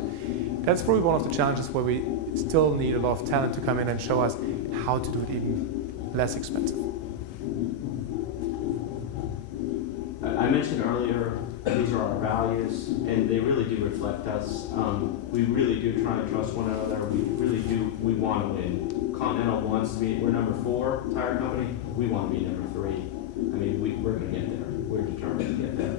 that's probably one of the challenges where we still need a lot of talent to come in and show us how to do it even less expensive. I mentioned earlier, these are our values, and they really do reflect us. We really do try to trust one another. We really do, we want to win. Continental wants to be, we're number 4 tire company. We want to be number 3. I mean, we're going to get there. We're determined to get there.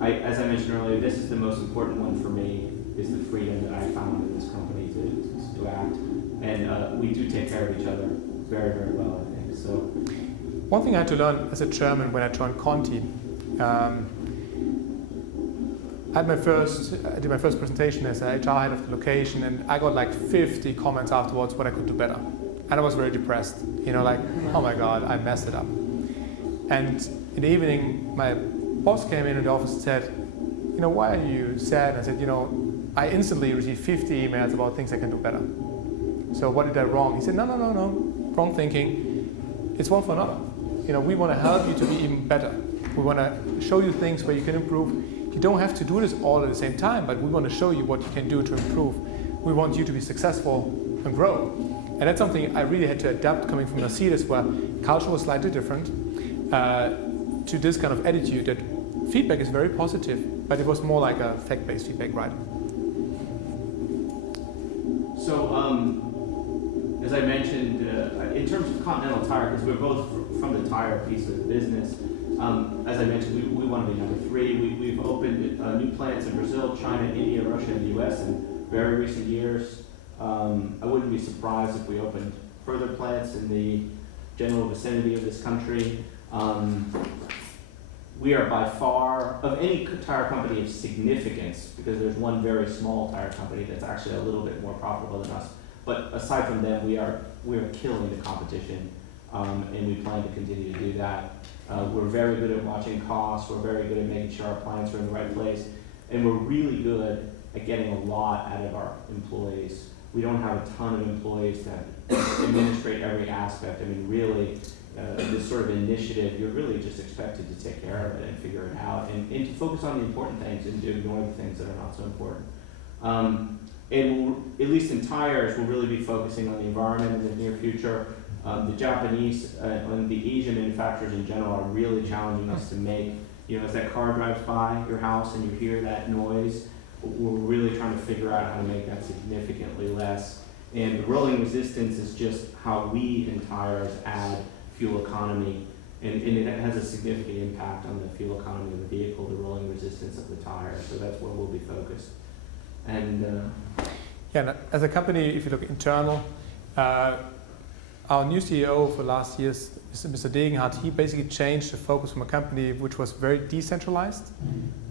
As I mentioned earlier, this is the most important one for me, is the freedom that I found in this company to act. And we do take care of each other very, very well, I think. So, one thing I had to learn as a German when I joined Conti, I did my first presentation as an HR head of the location, and I got like 50 comments afterwards what I could do better. And I was very depressed, like, oh my God, I messed it up. And in the evening, my boss came in the office and said, why are you sad? And I said, I instantly received 50 emails about things I can do better. So what did I wrong? He said, no, wrong thinking. It's one for another. We want to help you to be even better. We want to show you things where you can improve. You don't have to do this all at the same time, but we want to show you what you can do to improve. We want you to be successful and grow. And that's something I really had to adapt coming from Mercedes, where culture was slightly different, to this kind of attitude that feedback is very positive, but it was more like a fact-based feedback, right? So, as I mentioned, in terms of Continental Tire, because we're both from the tire piece of the business, as I mentioned, we want to be number 3. We've opened new plants in Brazil, China, India, Russia, and the US in very recent years. I wouldn't be surprised if we opened further plants in the general vicinity of this country. We are by far, of any tire company of significance, because there's one very small tire company that's actually a little bit more profitable than us, but aside from them, we are killing the competition, and we plan to continue to do that. We're very good at watching costs, we're very good at making sure our plants are in the right place, and we're really good at getting a lot out of our employees. We don't have a ton of employees that administrate every aspect. I mean, really, this sort of initiative, you're really just expected to take care of it and figure it out, and to focus on the important things and to ignore the things that are not so important. And we'll, at least in tires, we'll really be focusing on the environment in the near future. The Japanese and the Asian manufacturers in general are really challenging us to make, as that car drives by your house and you hear that noise, we're really trying to figure out how to make that significantly less. And the rolling resistance is just how we in tires add fuel economy, and it has a significant impact on the fuel economy of the vehicle, the rolling resistance of the tire. So that's where we'll be focused. And as a company, if you look internal, our new CEO for last years, Mr. Degenhardt, he basically changed the focus from a company which was very decentralized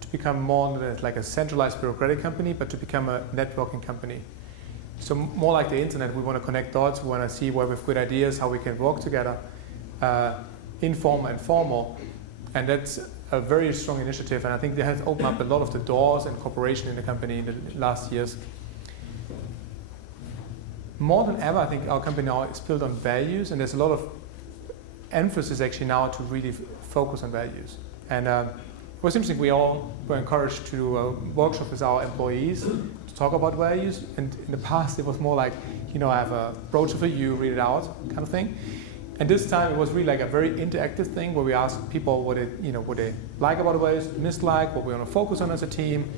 to become more like a centralized bureaucratic company, but to become a networking company. So more like the internet, we want to connect dots, we want to see where we have good ideas, how we can work together, informal and formal. And that's a very strong initiative, and I think that has opened up a lot of the doors and cooperation in the company in the last years. More than ever, I think our company now is built on values, and there's a lot of emphasis actually now to really focus on values. And it was interesting, we all were encouraged to do a workshop with our employees to talk about values, and in the past it was more like, I have a brochure for you, read it out kind of thing. And this time it was really like a very interactive thing where we asked people what they like about the values, dislike, what we want to focus on as a team,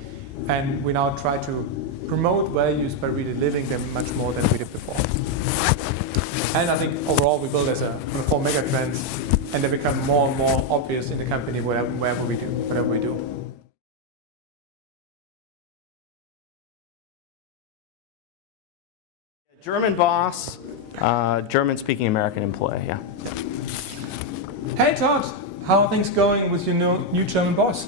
and we now try to promote values by really living them much more than we did before. And I think overall we build as a 4 megatrends, and they become more and more obvious in the company whatever we do. German boss, German-speaking American employee, yeah. Hey Todd, how are things going with your new German boss?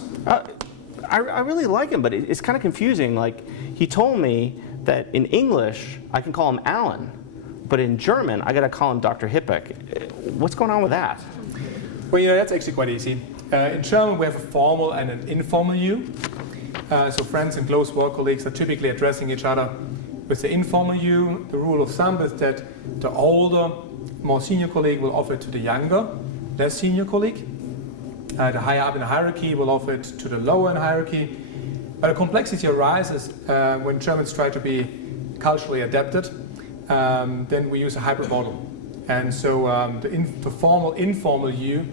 I really like him, but it's kind of confusing. Like, he told me that in English, I can call him Alan, but in German, I gotta call him Dr. Hippek. What's going on with that? Well, that's actually quite easy. In German, we have a formal and an informal you. So friends and close work colleagues are typically addressing each other with the informal you. The rule of thumb is that the older, more senior colleague will offer it to the younger, less senior colleague. The higher up in the hierarchy will offer it to the lower in the hierarchy. But the complexity arises when Germans try to be culturally adapted. Then we use a hybrid model. And so the formal, informal you,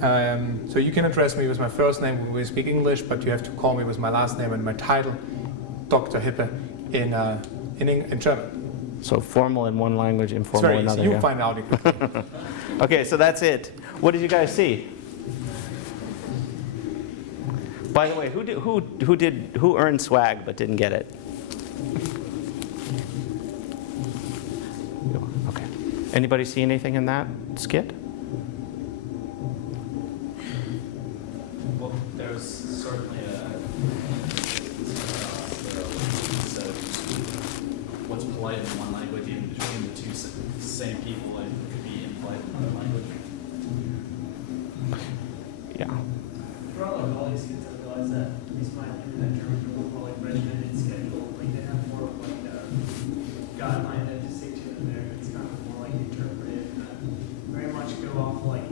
so you can address me with my first name when we speak English, but you have to call me with my last name and my title, Dr. Hippe, in German. So formal in one language, informal It's very in easy. another. You'll Yeah. find out. Quickly. Okay, so that's it. What did you guys see? By the way, who earned swag but didn't get it? Okay. Anybody see anything in that skit? Well, there was certainly so what's polite in one language, even between the two same people, it could be impolite in another language. Yeah. For all our colleagues get to realize that, at least my opinion, that Germans are more like regimented, scheduled, like they have more of like a guideline that to stick to. In there, it's kind of more like interpretive, very much go off like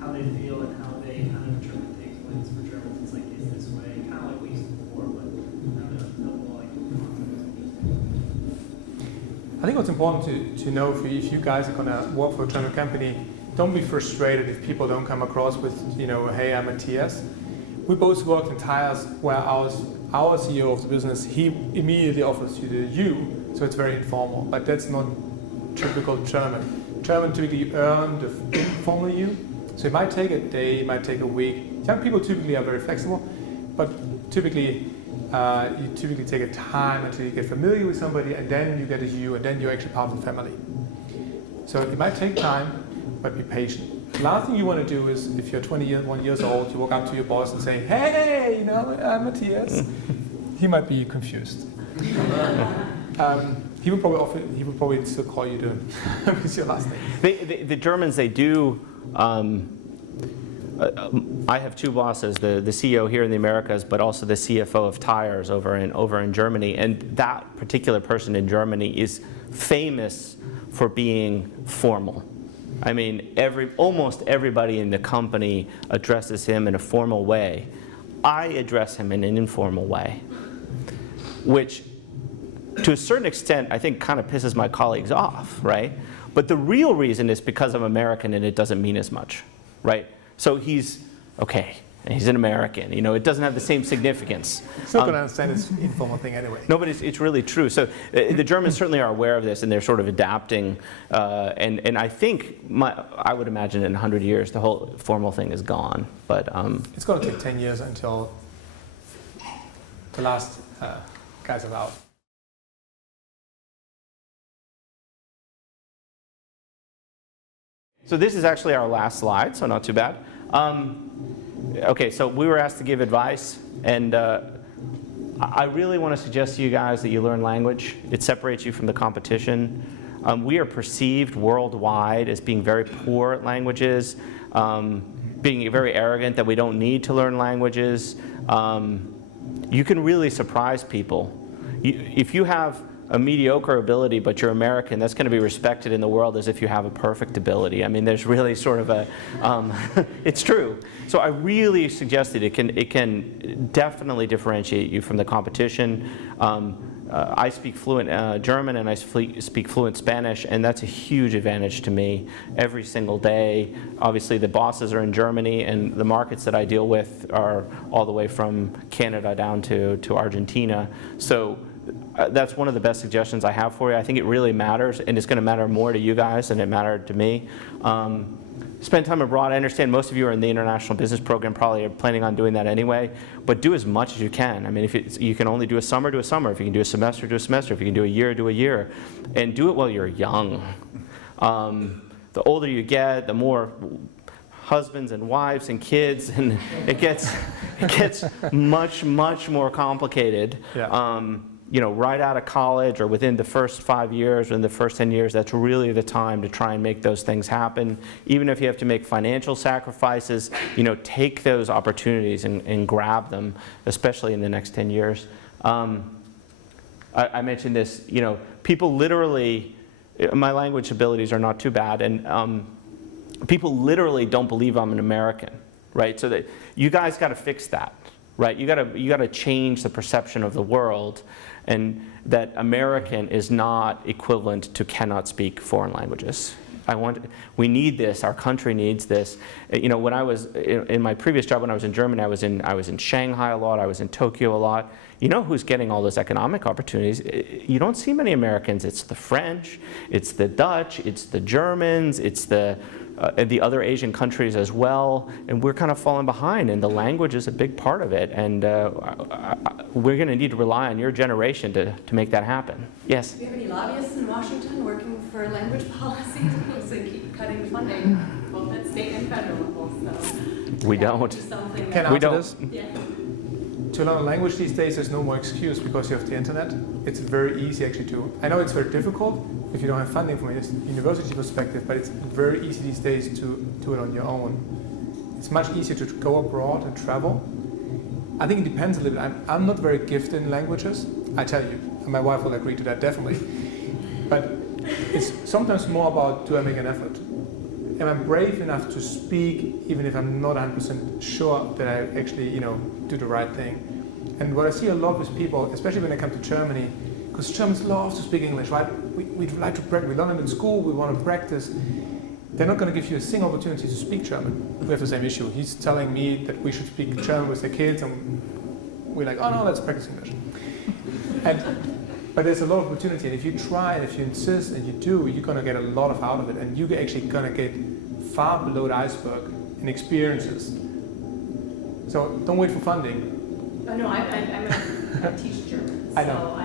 how they feel and how they kind of interpret things. When it's for Germans, it's like it's this way, kind of like we used to before, but I don't know, the whole like concept is interesting. I think what's important to know if you guys are going to work for a German company, don't be frustrated if people don't come across with, hey, I'm Matthias. We both worked in tires where our CEO of the business, he immediately offers you the you, so it's very informal, but that's not typical German. German typically earn the informal you, so it might take a day, it might take a week. Young people typically are very flexible, but typically you typically take a time until you get familiar with somebody, and then you get a you, and then you're actually part of the family. So it might take time, but be patient. The last thing you want to do is, if you're 21 years old, you walk up to your boss and say, hey, I'm Matthias. He might be confused. He would probably still call you with your last name. The Germans, they do. I have two bosses, the CEO here in the Americas, but also the CFO of tires over in Germany. And that particular person in Germany is famous for being formal. I mean, almost everybody in the company addresses him in a formal way. I address him in an informal way, which to a certain extent, I think kind of pisses my colleagues off, right? But the real reason is because I'm American and it doesn't mean as much, right? So he's, okay, and he's an American, it doesn't have the same significance. It's not going to understand this informal thing anyway. No, but it's really true. So the Germans certainly are aware of this, and they're sort of adapting. And I think, I would imagine in 100 years, the whole formal thing is gone. But it's going to take 10 years until the last guys are out. So this is actually our last slide, so not too bad. Okay, so we were asked to give advice, and I really want to suggest to you guys that you learn language. It separates you from the competition. We are perceived worldwide as being very poor at languages, being very arrogant that we don't need to learn languages. You can really surprise people. If you have a mediocre ability, but you're American, that's going to be respected in the world as if you have a perfect ability. I mean, there's really sort of a, it's true. So I really suggest that it can definitely differentiate you from the competition. I speak fluent German and I speak fluent Spanish, and that's a huge advantage to me every single day. Obviously, the bosses are in Germany, and the markets that I deal with are all the way from Canada down to Argentina. So that's one of the best suggestions I have for you. I think it really matters, and it's going to matter more to you guys than it mattered to me. Spend time abroad. I understand most of you are in the international business program, probably are planning on doing that anyway, but do as much as you can. I mean, if you can only do a summer, do a summer. If you can do a semester, do a semester. If you can do a year, do a year. And do it while you're young. The older you get, the more husbands and wives and kids, and it gets much more complicated. Yeah. Right out of college or within the first 5 years or in the first 10 years, that's really the time to try and make those things happen. Even if you have to make financial sacrifices, take those opportunities and grab them, especially in the next 10 years. I mentioned this, people literally, my language abilities are not too bad, and people literally don't believe I'm an American, right? So that you guys got to fix that. right? You gotta change the perception of the world, and that American is not equivalent to cannot speak foreign languages. We need this. Our country needs this. You know, when I was in my previous job, when I was in Germany, I was in Shanghai a lot. I was in Tokyo a lot. You know who's getting all those economic opportunities? You don't see many Americans. It's the French, it's the Dutch, it's the Germans, it's the other Asian countries as well. And we're kind of falling behind, and the language is a big part of it. And we're going to need to rely on your generation to make that happen. Yes? Do you have any lobbyists in Washington working for language policies to keep cutting funding, both at state and federal level? So we don't. Can I answer this? Yeah. To learn a language these days, there's no more excuse because you have the internet. It's very easy actually to. I know it's very difficult if you don't have funding from a university perspective, but it's very easy these days to do it on your own. It's much easier to go abroad and travel. I think it depends a little bit. I'm not very gifted in languages, I tell you, and my wife will agree to that definitely. But it's sometimes more about, do I make an effort? Am I brave enough to speak even if I'm not 100% sure that I actually, do the right thing? And what I see a lot with people, especially when they come to Germany, because Germans love to speak English, right? We like to practice. We learn it in school, we want to practice. They're not going to give you a single opportunity to speak German. We have the same issue. He's telling me that we should speak German with the kids, and we're like, oh no, let's practice English. But there's a lot of opportunity, and if you try, and if you insist, and you do, you're going to get a lot out of it, and you're actually going to get far below the iceberg in experiences. So don't wait for funding. Oh no, I teach German, I know.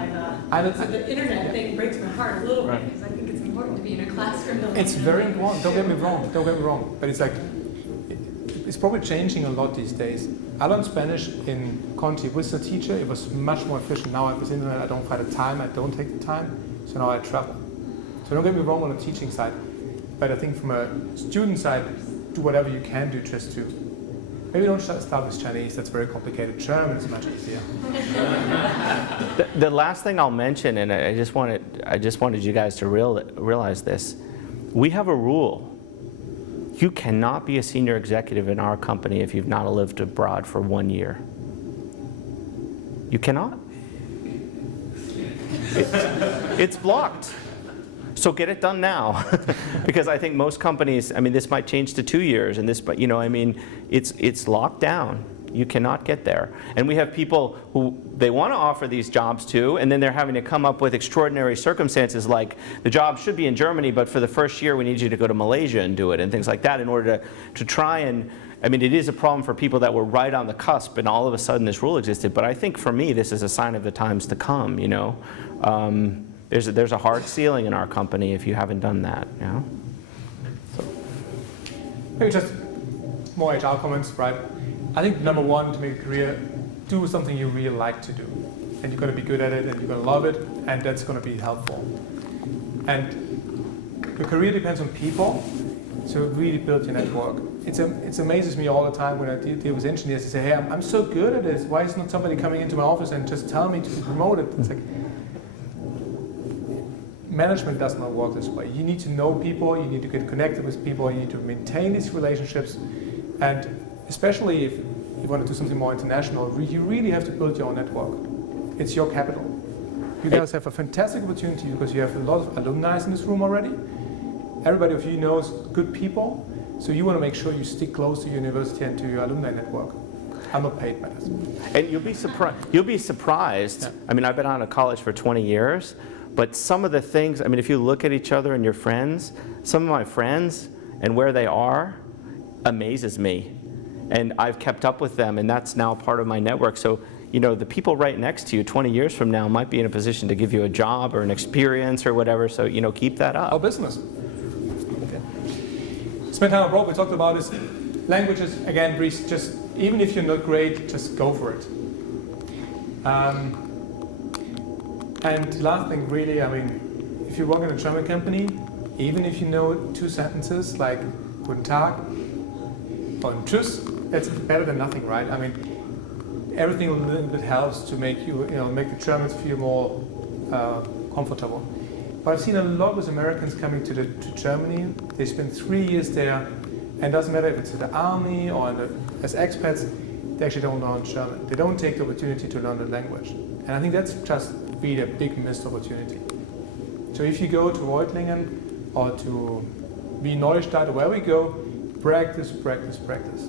So the internet thing breaks my heart a little bit because I think it's important to be in a classroom. It's very important. Don't get me wrong. But it's like it's probably changing a lot these days. I learned Spanish in Conti with a teacher. It was much more efficient. Now I have this internet. I don't find the time. I don't take the time. So now I travel. So don't get me wrong on the teaching side. But I think from a student side, do whatever you can do just to. Maybe don't start with Chinese, that's very complicated. German is much easier. The last thing I'll mention, and I just wanted you guys to realize this. We have a rule. You cannot be a senior executive in our company if you've not lived abroad for 1 year. You cannot. It's blocked. So get it done now, because I think most companies, this might change to 2 years, and this, but it's locked down. You cannot get there. And we have people who they want to offer these jobs to, and then they're having to come up with extraordinary circumstances like the job should be in Germany, but for the first year we need you to go to Malaysia and do it, and things like that in order to try and, it is a problem for people that were right on the cusp, and all of a sudden this rule existed. But I think for me this is a sign of the times to come, There's a hard ceiling in our company if you haven't done that, So. Maybe just more HR comments, right? I think number one, to make a career, do something you really like to do. And you're going to be good at it, and you're going to love it, and that's going to be helpful. And your career depends on people, so really build your network. It amazes me all the time when I deal with engineers. They say, hey, I'm so good at this. Why is not somebody coming into my office and just tell me to be promoted? It's like, management does not work this way. You need to know people, you need to get connected with people, you need to maintain these relationships, and especially if you want to do something more international, you really have to build your own network. It's your capital. You guys have a fantastic opportunity because you have a lot of alumni in this room already. Everybody of you knows good people, so you want to make sure you stick close to your university and to your alumni network. I'm not paid by this. And you'll be surprised. Yeah. I've been out of college for 20 years. But some of the things, if you look at each other and your friends, some of my friends and where they are amazes me. And I've kept up with them, and that's now part of my network. So, the people right next to you 20 years from now might be in a position to give you a job or an experience or whatever. So, keep that up. Our business. Okay. Spend time abroad, we talked about this. Languages, again, just, even if you're not great, just go for it. And last thing, really, if you work in a German company, even if you know 2 sentences like Guten Tag or Tschüss, that's better than nothing, right? Everything a little bit helps to make make the Germans feel more comfortable. But I've seen a lot with Americans coming to Germany. They spend 3 years there, and it doesn't matter if it's in the army or as expats, they actually don't learn German. They don't take the opportunity to learn the language. And I think that's just really a big missed opportunity. So if you go to Reutlingen or to Wien Neustadt, or where we go, practice, practice, practice.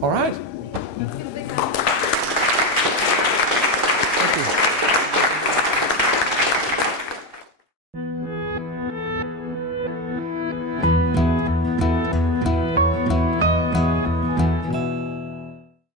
All right. Let's give